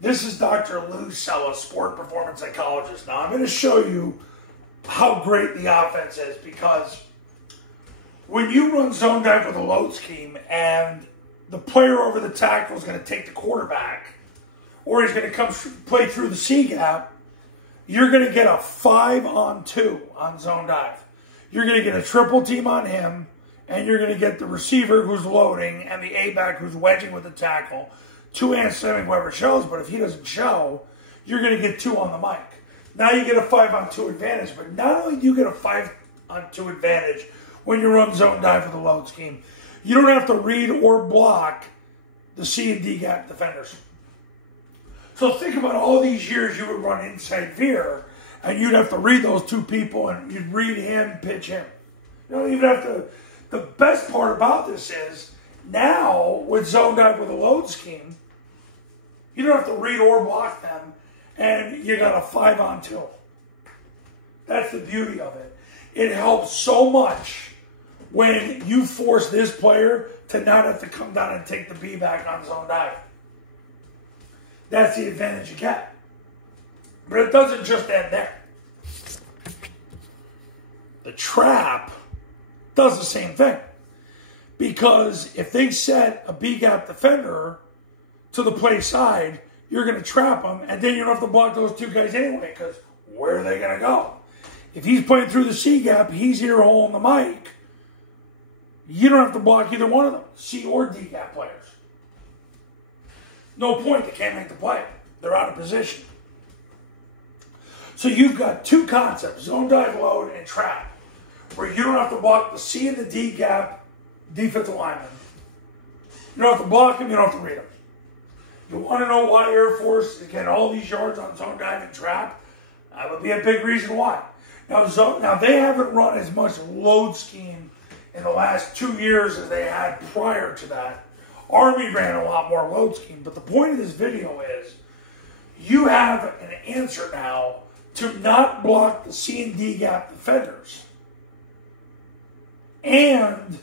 This is Dr. Lou Cella, sport performance psychologist. Now, I'm going to show you how great the offense is, because when you run zone dive with a load scheme and the player over the tackle is going to take the quarterback, or he's going to come play through the C gap, you're going to get a 5-on-2 on zone dive. You're going to get a triple team on him, and you're going to get the receiver who's loading and the A-back who's wedging with the tackle. 2 ants slamming whoever shows, but if he doesn't show, you're going to get 2 on the mic. Now you get a 5-on-2 advantage, but not only do you get a 5-on-2 advantage when you run zone dive with a load scheme, you don't have to read or block the C and D gap defenders. So think about all these years you would run inside veer, and you'd have to read those 2 people, and you'd read him, pitch him. You don't even have to. The best part about this is, now with zone dive with a load scheme, you don't have to read or block them, and you got a 5-on-2. That's the beauty of it. It helps so much when you force this player to not have to come down and take the B back on zone dive. That's the advantage you get. But it doesn't just end there. The trap does the same thing. Because if they set a B-gap defender to the play side, you're going to trap them, and then you don't have to block those 2 guys anyway, because where are they going to go? If he's playing through the C-gap, he's ear hole in the mic, you don't have to block either one of them, C or D-gap players. No point, they can't make the play. They're out of position. So you've got 2 concepts, zone dive load and trap, where you don't have to block the C and the D gap defensive lineman. You don't have to block them, you don't have to read them. You want to know why Air Force is getting all these yards on zone dive and trap? That would be a big reason why. Now they haven't run as much load scheme in the last 2 years as they had prior to that. Army ran a lot more load scheme, but the point of this video is you have an answer now to not block the C and D gap defenders. And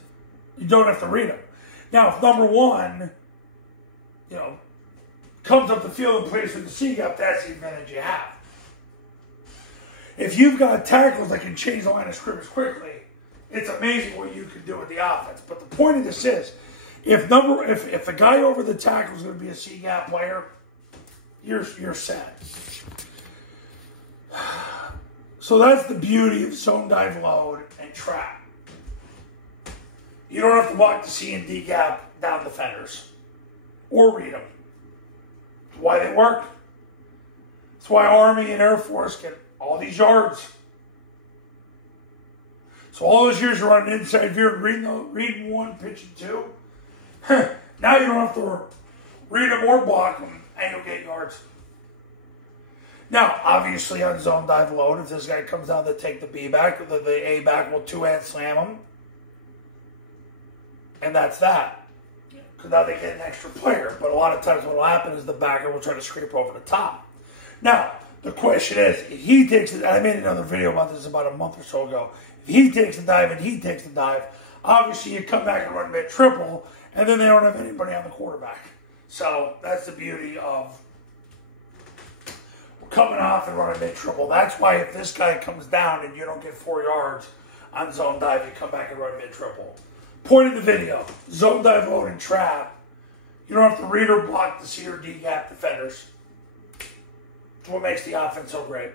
you don't have to read them. Now, if number 1, comes up the field and plays with the C gap, that's the advantage you have. If you've got tackles that can change the line of scrimmage quickly, it's amazing what you can do with the offense. But the point of this is, if the guy over the tackle is going to be a C gap player, you're set. So that's the beauty of zone dive load and trap. You don't have to block the C and D gap down defenders or read them. That's why they work. That's why Army and Air Force get all these yards. So all those years you're running inside veer, reading 1, pitching 2. Now you don't have to read them or block them, and you'll get yards. Now, obviously on zone dive load, if this guy comes down to take the B back, the A back will 2-hand slam him. And that's that. Because now they get an extra player. But a lot of times what will happen is the backer will try to scrape over the top. Now, the question is, if he takes it, I made another video about this about a month or so ago. If he takes the dive and he takes the dive, obviously you come back and run mid triple, and then they don't have anybody on the quarterback. So that's the beauty of coming off and running mid triple. That's why if this guy comes down and you don't get 4 yards on zone dive, you come back and run mid triple. Point of the video, zone dive load and trap. You don't have to read or block the C or D gap defenders. It's what makes the offense so great.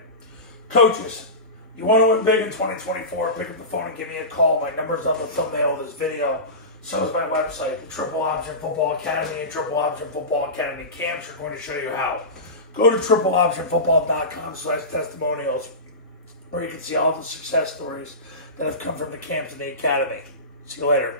Coaches, you want to win big in 2024, pick up the phone and give me a call. My number's on the thumbnail of this video. So is my website, the Triple Option Football Academy and Triple Option Football Academy camps are going to show you how. Go to tripleoptionfootball.com/testimonials, where you can see all the success stories that have come from the camps in the academy. See you later.